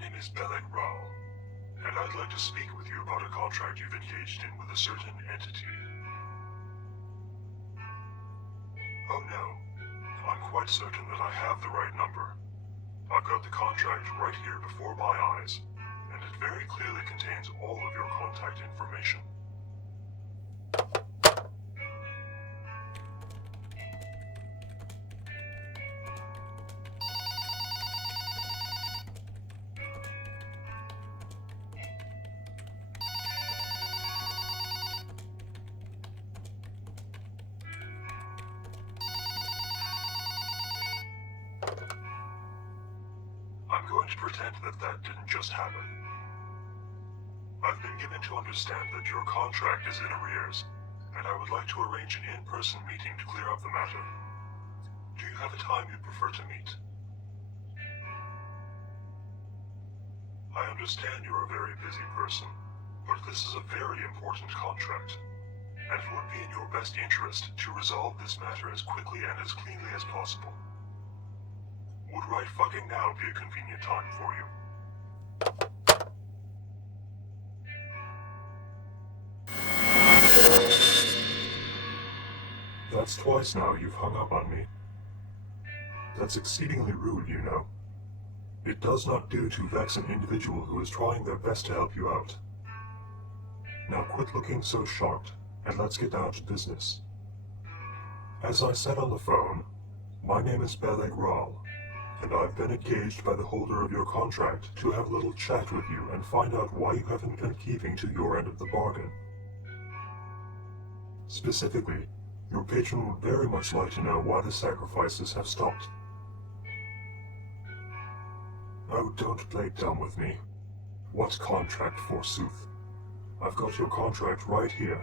name is Beleg-Rhaal, and I'd like to speak with you about a contract you've engaged in with a certain entity. Oh no, I'm quite certain that I have the right number. I've got the contract right here before my eyes, and it very clearly contains all of your contact information. I'm going to pretend that didn't just happen. I've been given to understand that your contract is in arrears, and I would like to arrange an in-person meeting to clear up the matter. Do you have a time you'd prefer to meet? I understand you're a very busy person, but this is a very important contract, and it would be in your best interest to resolve this matter as quickly and as cleanly as possible. Would right fucking now be a convenient time for you? That's twice now you've hung up on me. That's exceedingly rude, you know. It does not do to vex an individual who is trying their best to help you out. Now quit looking so shocked, and let's get down to business. As I said on the phone, my name is Beleg-Rhaal, and I've been engaged by the holder of your contract to have a little chat with you and find out why you haven't been keeping to your end of the bargain. Specifically, your patron would very much like to know why the sacrifices have stopped. Oh, don't play dumb with me. What contract, forsooth? I've got your contract right here.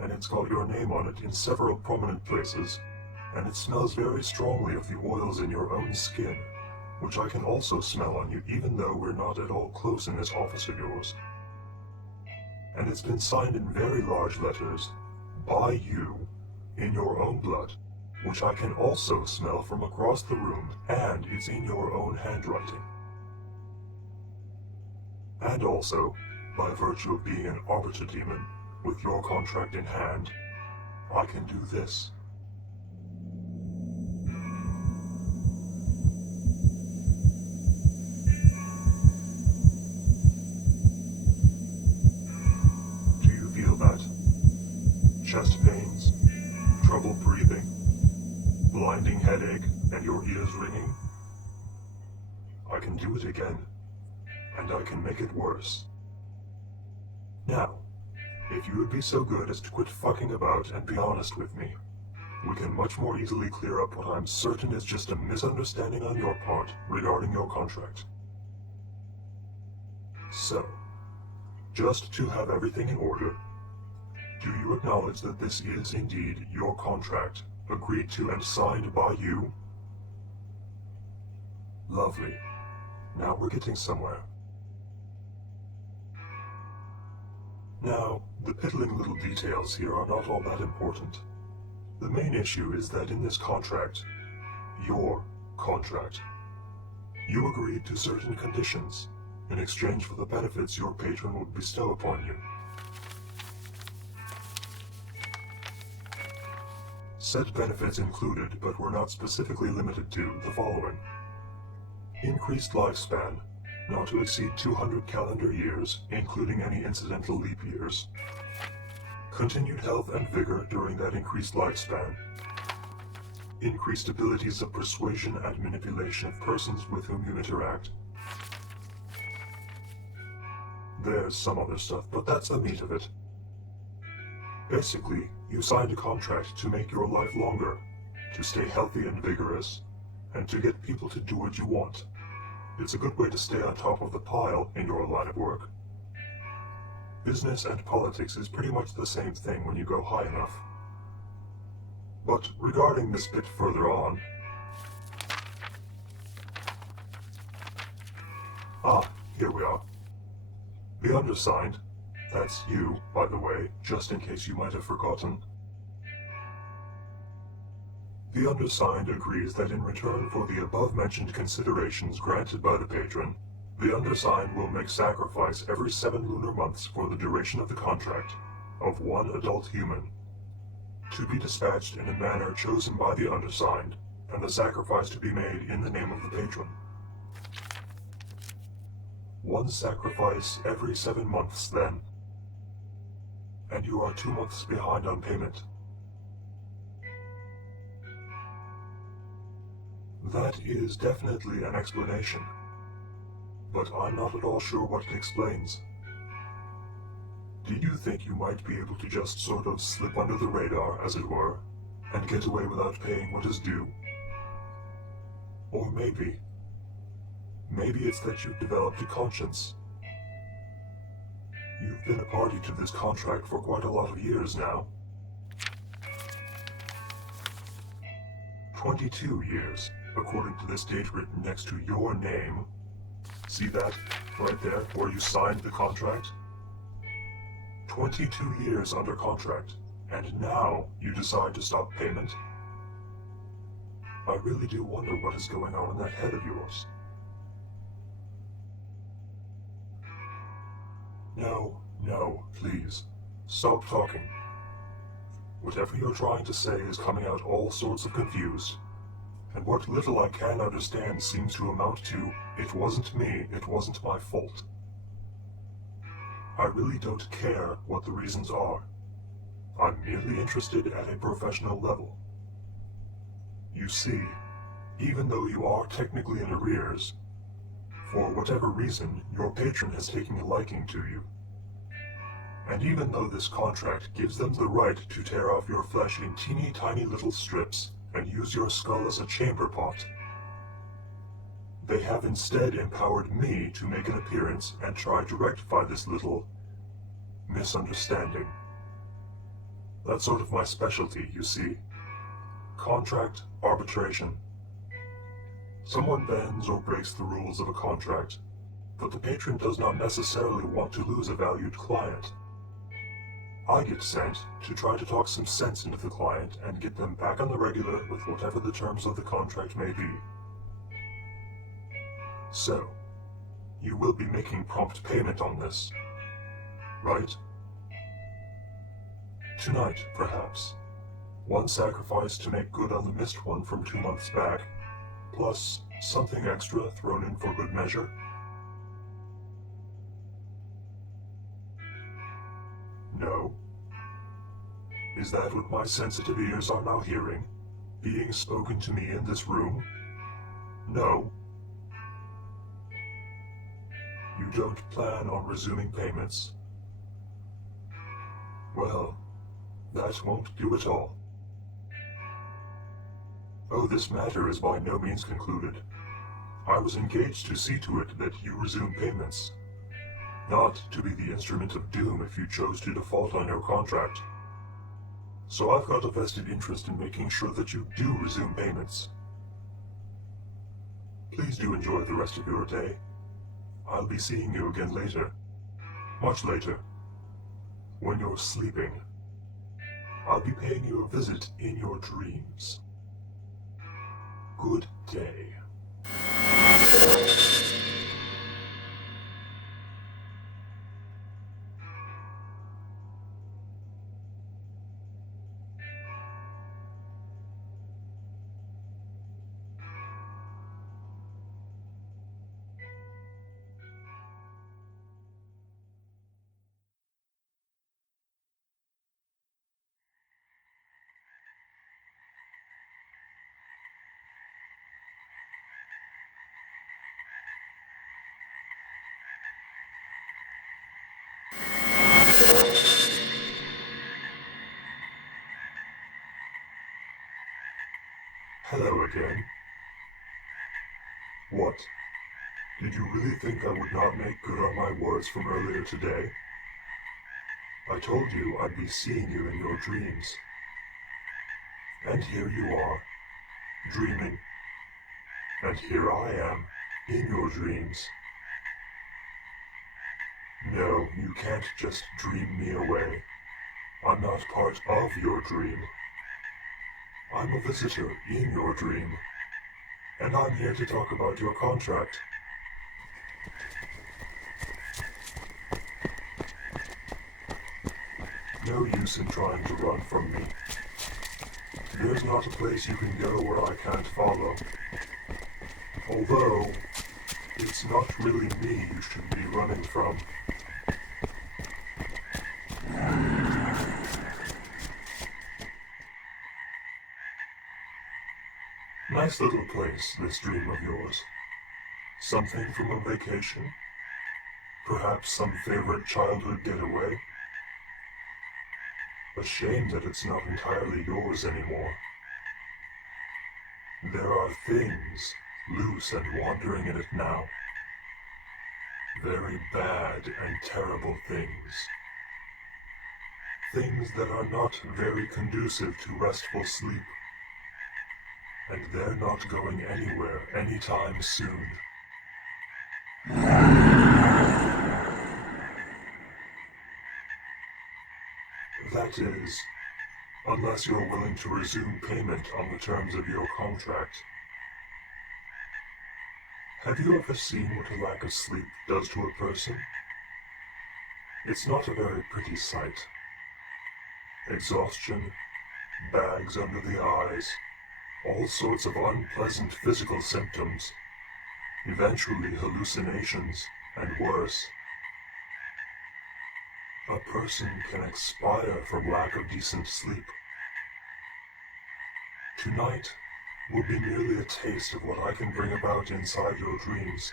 And it's got your name on it in several prominent places, and it smells very strongly of the oils in your own skin, which I can also smell on you even though we're not at all close in this office of yours. And it's been signed in very large letters, by you, in your own blood, which I can also smell from across the room, and it's in your own handwriting. And also, by virtue of being an Arbiter demon, with your contract in hand, I can do this. Do you feel that? Chest pains, trouble breathing, blinding headache, and your ears ringing? I can do it again, and I can make it worse. Now, if you would be so good as to quit fucking about and be honest with me, we can much more easily clear up what I'm certain is just a misunderstanding on your part regarding your contract. So, just to have everything in order, do you acknowledge that this is indeed your contract, agreed to and signed by you? Lovely. Now we're getting somewhere. Now, the piddling little details here are not all that important. The main issue is that in this contract, your contract, you agreed to certain conditions in exchange for the benefits your patron would bestow upon you. Said benefits included, but were not specifically limited to, the following. Increased lifespan, not to exceed 200 calendar years, including any incidental leap years. Continued health and vigor during that increased lifespan. Increased abilities of persuasion and manipulation of persons with whom you interact. There's some other stuff, but that's the meat of it. Basically, you signed a contract to make your life longer, to stay healthy and vigorous, and to get people to do what you want. It's a good way to stay on top of the pile in your line of work. Business and politics is pretty much the same thing when you go high enough. But regarding this bit further on... here we are. The undersigned, that's you, by the way, just in case you might have forgotten. The The undersigned agrees that in return for the above-mentioned considerations granted by the patron, the undersigned will make sacrifice every 7 lunar months for the duration of the contract of 1 adult human, to be dispatched in a manner chosen by the undersigned, and the sacrifice to be made in the name of the patron. 1 sacrifice every 7 months, then, and you are 2 months behind on payment. That is definitely an explanation, but I'm not at all sure what it explains. Do you think you might be able to just sort of slip under the radar, as it were, and get away without paying what is due? Or maybe it's that you've developed a conscience. You've been a party to this contract for quite a lot of years now. 22 years, according to this date written next to your name. See that, right there, where you signed the contract? 22 years under contract, and now you decide to stop payment? I really do wonder what is going on in that head of yours. No, please. Stop talking. Whatever you're trying to say is coming out all sorts of confused, and what little I can understand seems to amount to, it wasn't me, it wasn't my fault. I really don't care what the reasons are. I'm merely interested at a professional level. You see, even though you are technically in arrears, for whatever reason, your patron has taken a liking to you. And even though this contract gives them the right to tear off your flesh in teeny tiny little strips and use your skull as a chamber pot, they have instead empowered me to make an appearance and try to rectify this little misunderstanding. That's sort of my specialty, you see. Contract arbitration. Someone bends or breaks the rules of a contract, but the patron does not necessarily want to lose a valued client. I get sent to try to talk some sense into the client and get them back on the regular with whatever the terms of the contract may be. So, you will be making prompt payment on this, right? Tonight, perhaps. 1 sacrifice to make good on the missed one from 2 months back, plus something extra thrown in for good measure. No? Is that what my sensitive ears are now hearing, being spoken to me in this room? No? You don't plan on resuming payments? Well, that won't do at all. Oh, this matter is by no means concluded. I was engaged to see to it that you resume payments, not to be the instrument of doom if you chose to default on your contract. So I've got a vested interest in making sure that you do resume payments. Please do enjoy the rest of your day. I'll be seeing you again later. Much later. When you're sleeping. I'll be paying you a visit in your dreams. Good day. Hello again. What? Did you really think I would not make good on my words from earlier today? I told you I'd be seeing you in your dreams. And here you are, dreaming. And here I am, in your dreams. No, you can't just dream me away. I'm not part of your dream. I'm a visitor in your dream, and I'm here to talk about your contract. No use in trying to run from me. There's not a place you can go where I can't follow. Although, it's not really me you should be running from. Nice little place, this dream of yours. Something from a vacation? Perhaps some favorite childhood getaway? A shame that it's not entirely yours anymore. There are things loose and wandering in it now. Very bad and terrible things. Things that are not very conducive to restful sleep. And they're not going anywhere anytime soon. That is, unless you're willing to resume payment on the terms of your contract. Have you ever seen what a lack of sleep does to a person? It's not a very pretty sight. Exhaustion, bags under the eyes, all sorts of unpleasant physical symptoms, eventually hallucinations, and worse. A person can expire from lack of decent sleep. Tonight will be merely a taste of what I can bring about inside your dreams.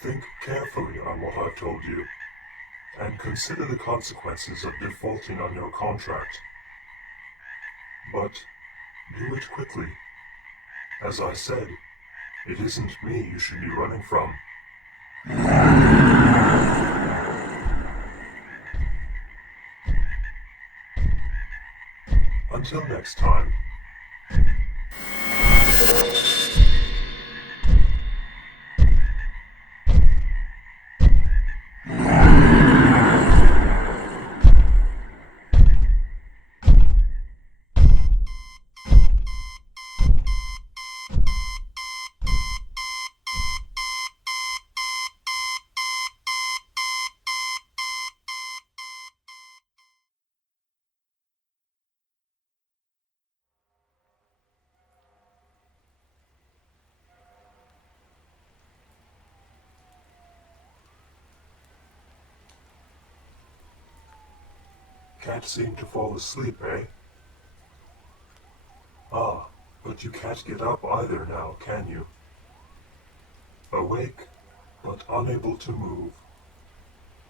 Think carefully on what I've told you, and consider the consequences of defaulting on your contract. But do it quickly. As I said, it isn't me you should be running from. Until next time. Can't seem to fall asleep, eh? Ah, but you can't get up either now, can you? Awake, but unable to move.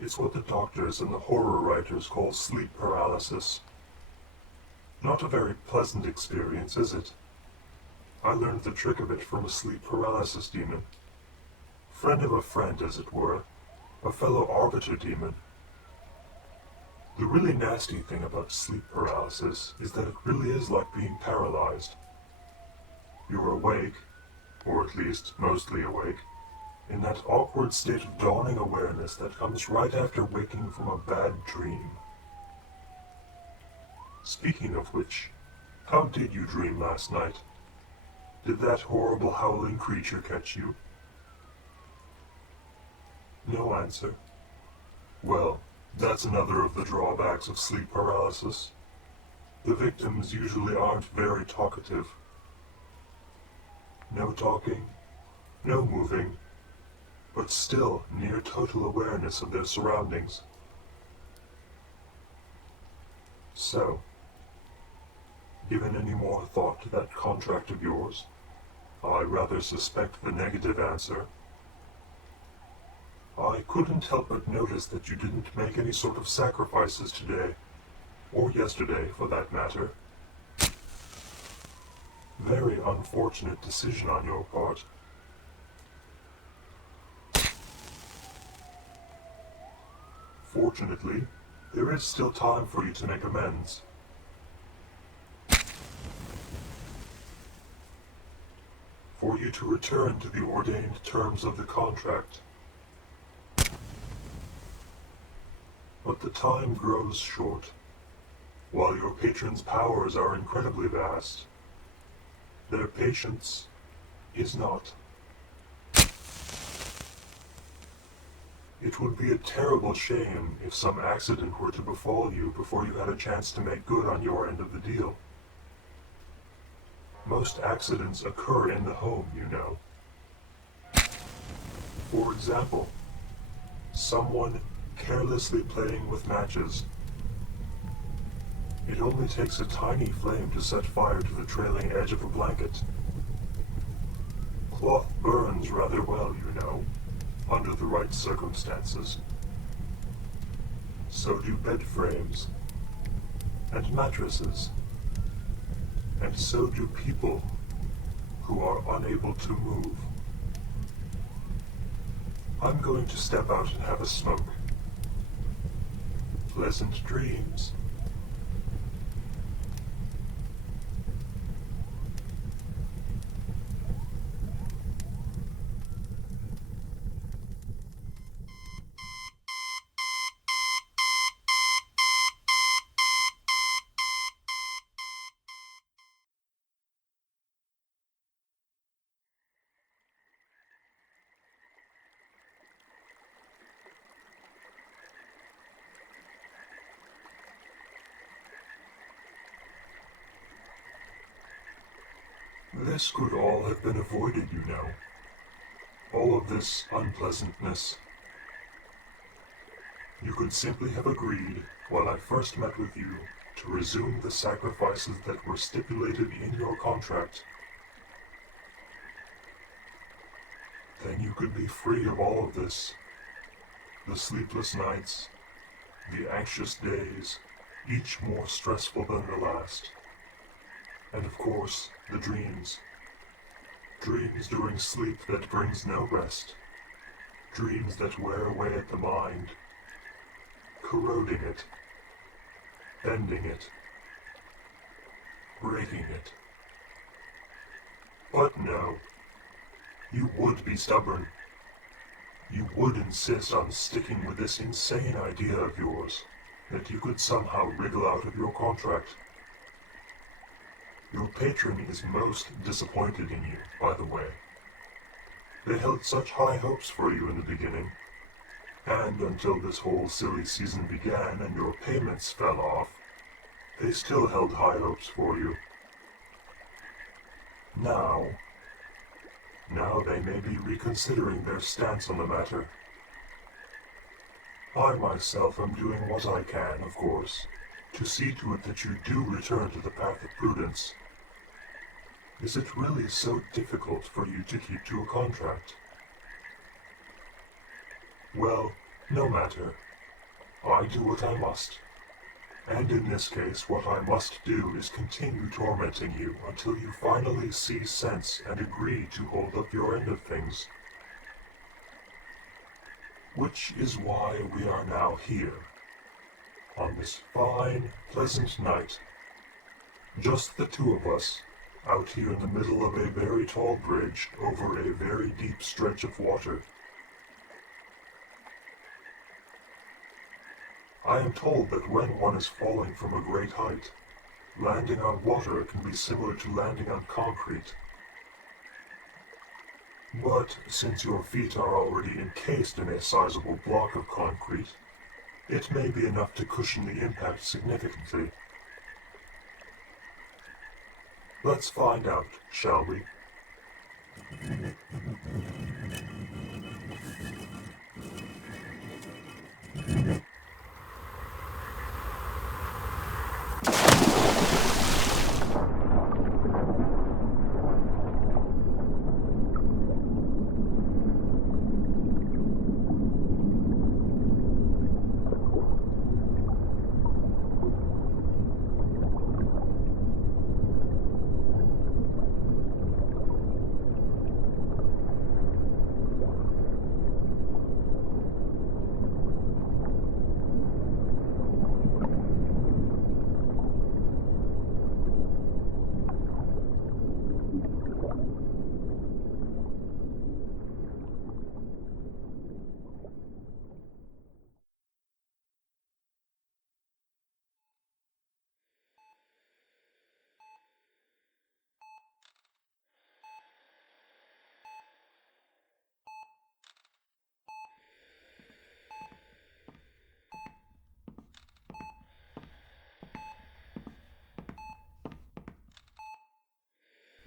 It's what the doctors and the horror writers call sleep paralysis. Not a very pleasant experience, is it? I learned the trick of it from a sleep paralysis demon. Friend of a friend, as it were. A fellow Arbiter demon. The really nasty thing about sleep paralysis is that it really is like being paralyzed. You're awake, or at least mostly awake, in that awkward state of dawning awareness that comes right after waking from a bad dream. Speaking of which, how did you dream last night? Did that horrible howling creature catch you? No answer. Well, that's another of the drawbacks of sleep paralysis. The victims usually aren't very talkative. No talking, no moving, but still near total awareness of their surroundings. So, given any more thought to that contract of yours? I rather suspect the negative answer. I couldn't help but notice that you didn't make any sort of sacrifices today, or yesterday for that matter. Very unfortunate decision on your part. Fortunately, there is still time for you to make amends. For you to return to the ordained terms of the contract. But the time grows short. While your patron's powers are incredibly vast, their patience is not. It would be a terrible shame if some accident were to befall you before you had a chance to make good on your end of the deal. Most accidents occur in the home, you know. For example, someone carelessly playing with matches. It only takes a tiny flame to set fire to the trailing edge of a blanket. Cloth burns rather well, you know, under the right circumstances. So do bed frames, and mattresses, and so do people who are unable to move. I'm going to step out and have a smoke. Pleasant dreams. This could all have been avoided, you know. All of this unpleasantness. You could simply have agreed, when I first met with you, to resume the sacrifices that were stipulated in your contract. Then you could be free of all of this. The sleepless nights, the anxious days, each more stressful than the last. And of course, the dreams. Dreams during sleep that brings no rest. Dreams that wear away at the mind, corroding it, bending it, breaking it. But no, you would be stubborn. You would insist on sticking with this insane idea of yours, that you could somehow wriggle out of your contract. Your patron is most disappointed in you, by the way. They held such high hopes for you in the beginning, and until this whole silly season began and your payments fell off, they still held high hopes for you. Now they may be reconsidering their stance on the matter. I myself am doing what I can, of course, to see to it that you do return to the path of prudence. Is it really so difficult for you to keep to a contract? Well, no matter. I do what I must. And in this case, what I must do is continue tormenting you until you finally see sense and agree to hold up your end of things. Which is why we are now here, on this fine, pleasant night. Just the two of us, out here in the middle of a very tall bridge over a very deep stretch of water. I am told that when one is falling from a great height, landing on water can be similar to landing on concrete. But since your feet are already encased in a sizable block of concrete, it may be enough to cushion the impact significantly. Let's find out, shall we?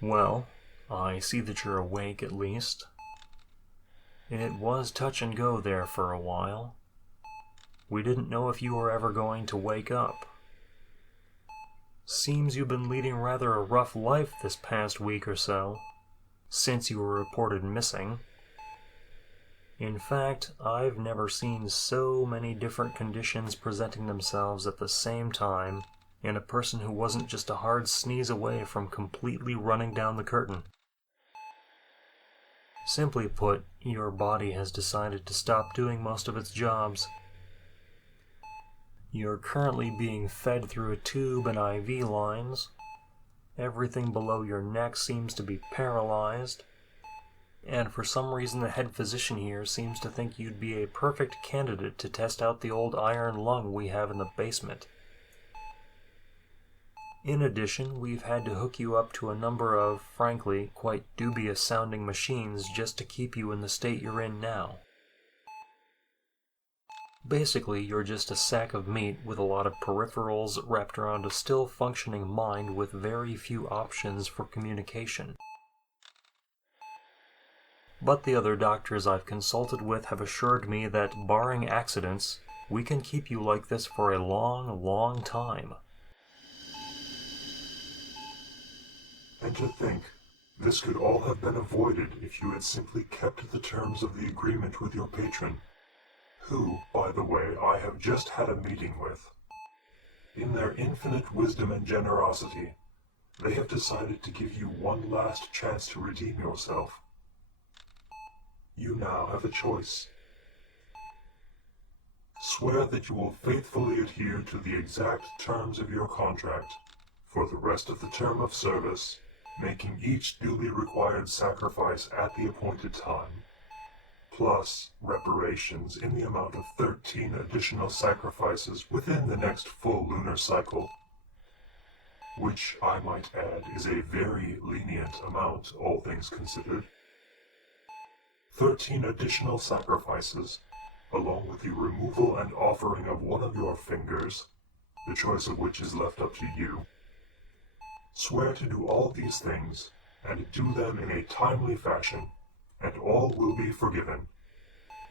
Well, I see that you're awake at least. It was touch and go there for a while. We didn't know if you were ever going to wake up. Seems you've been leading rather a rough life this past week or so, since you were reported missing. In fact, I've never seen so many different conditions presenting themselves at the same time in a person who wasn't just a hard sneeze away from completely running down the curtain. Simply put, your body has decided to stop doing most of its jobs. You're currently being fed through a tube and IV lines. Everything below your neck seems to be paralyzed. And for some reason the head physician here seems to think you'd be a perfect candidate to test out the old iron lung we have in the basement. In addition, we've had to hook you up to a number of, frankly, quite dubious-sounding machines just to keep you in the state you're in now. Basically, you're just a sack of meat with a lot of peripherals wrapped around a still-functioning mind with very few options for communication. But the other doctors I've consulted with have assured me that, barring accidents, we can keep you like this for a long, long time. And to think, this could all have been avoided if you had simply kept to the terms of the agreement with your patron, who, by the way, I have just had a meeting with. In their infinite wisdom and generosity, they have decided to give you one last chance to redeem yourself. You now have a choice. Swear that you will faithfully adhere to the exact terms of your contract for the rest of the term of service, making each duly required sacrifice at the appointed time, plus reparations in the amount of 13 additional sacrifices within the next full lunar cycle, which, I might add, is a very lenient amount, all things considered. 13 additional sacrifices, along with the removal and offering of one of your fingers, the choice of which is left up to you. Swear to do all these things, and do them in a timely fashion, and all will be forgiven,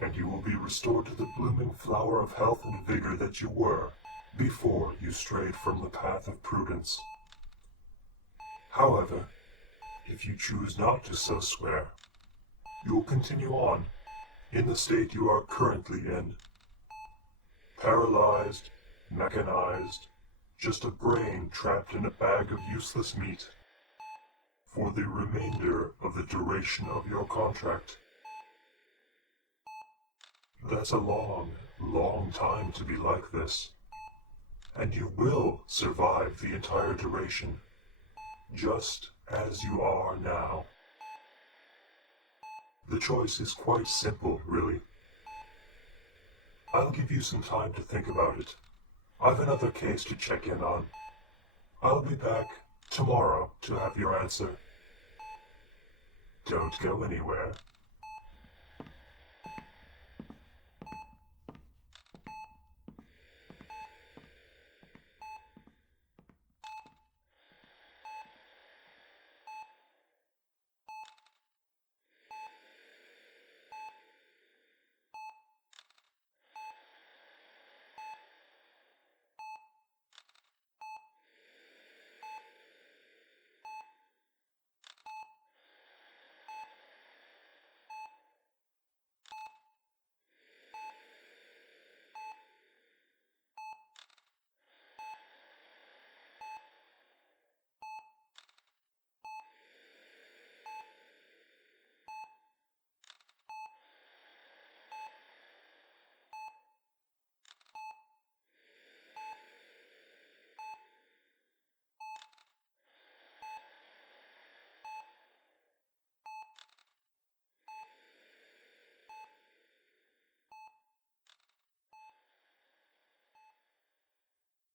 and you will be restored to the blooming flower of health and vigor that you were before you strayed from the path of prudence. However, if you choose not to so swear, you will continue on, in the state you are currently in. Paralyzed, mechanized, just a brain trapped in a bag of useless meat, for the remainder of the duration of your contract. That's a long, long time to be like this, and you will survive the entire duration, just as you are now. The choice is quite simple, really. I'll give you some time to think about it. I've another case to check in on. I'll be back tomorrow to have your answer. Don't go anywhere.